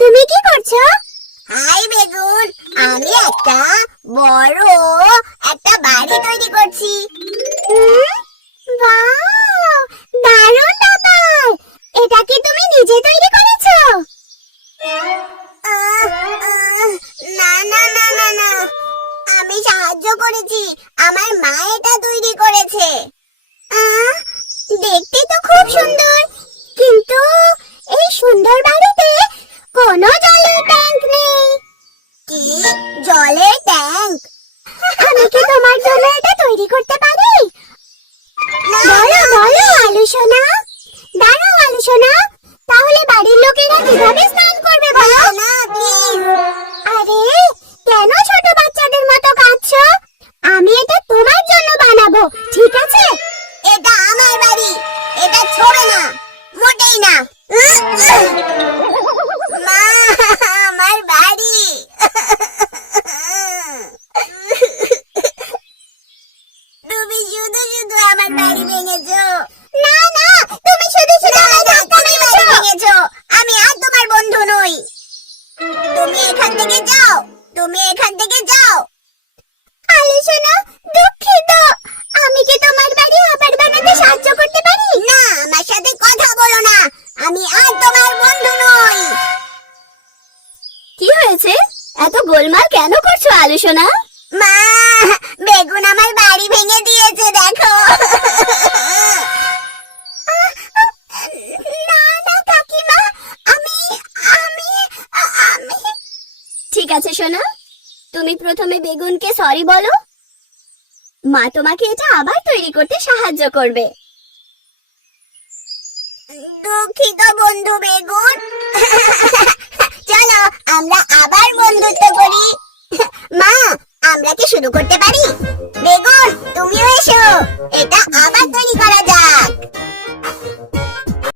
তুমি কি করছো? হাই বেগুন, আমি বড় একটা বাড়ি তৈরি করছি। ওয়াও, দারুণ ব্যাপার। এটা কি তুমি নিজে তৈরি করেছো? না না না না না, আমি সাহায্য করেছি। আমার মা এটা তৈরি করেছে। দেখতে তো খুব সুন্দর, কিন্তু এই সুন্দর বাড়িতে কোনো জলের ট্যাঙ্ক নেই। কি জলের ট্যাঙ্ক? আমি কি তোমার জন্য এটা তৈরি করতে পারি? বলো বলো আলু সোনা, দাঁড়াও আলু সোনা, তাহলে বাড়ির লোকেরা কিভাবে স্নান করবে বলো? না প্লিজ। আরে কেন ছোট বাচ্চাদের মতো কাঁদছো? আমি এটা তোমার জন্য বানাবো, ঠিক আছে? এটা আমার বাড়ি, এটা ছোঁবে না, মোটেই না। মা, আমার বাড়ি। তুমি শুধু শুধু আমার বাড়ি ভেঙেছো। না না, তুমি শুধু শুধু আমার ধাক্কা ভেঙেছো। আমি আর তোমার বন্ধু নই। তুমি এখান থেকে যাও, তুমি এখান থেকে যাও। আলু সোনা, দুঃখিত। আমি কি তোমার বাড়ি আবার বানাতে সাহায্য করতে পারি? না, আমার সাথে কথা বলো না। আমি আর তোমার বন্ধু নই। কি হয়েছে? এত গোলমাল কেন করছো আলু সোনা? মা, বেগুন আমার বাড়ি ভেঙে দিয়েছে, দেখো। না না কাকিমা, আমি আমি আমি ঠিক আছে সোনা, তুমি প্রথমে বেগুনকে সরি বলো। মা তোমাকে এটা আবার তৈরি করতে সাহায্য করবে। দুঃখিত বন্ধু বেগুন।